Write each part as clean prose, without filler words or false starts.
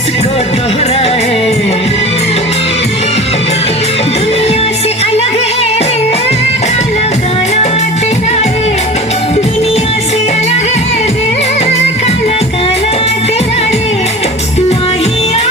किसको दोहराए। दुनिया से अलग है दिल, काला काला तेरा रे। दुनिया से अलग है दिल, काला काला तेरा रे। माहिया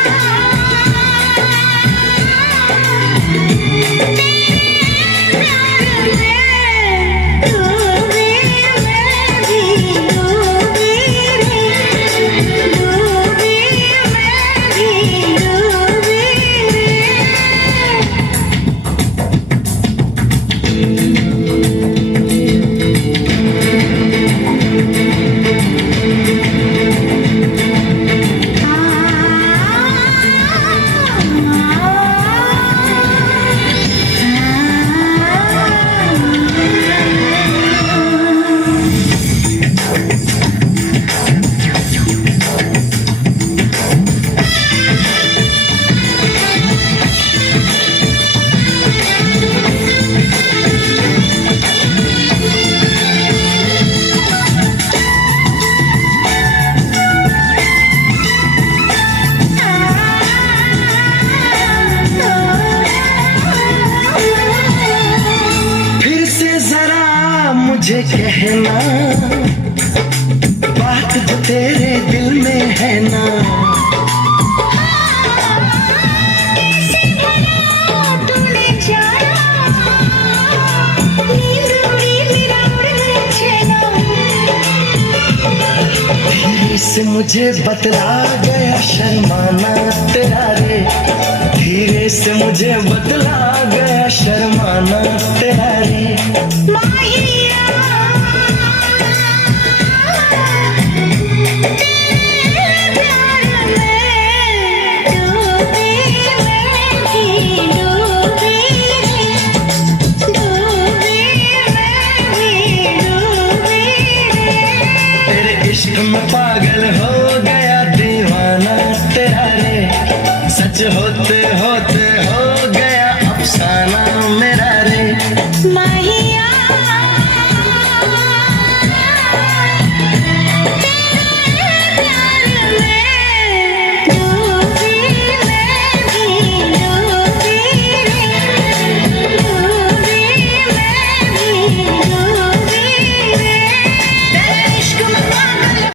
मुझे कहना बात जो तेरे दिल में है ना। कैसे भला तूने जाना, नींद उड़ी मेरा उड़ गया चैना। धीरे से मुझे बतला गया शर्माना तेरा रे। धीरे से मुझे बतला गया शर्माना तेरा रे। माहिया इश्क में पागल हो गया दीवाना तेरा रे। सच होते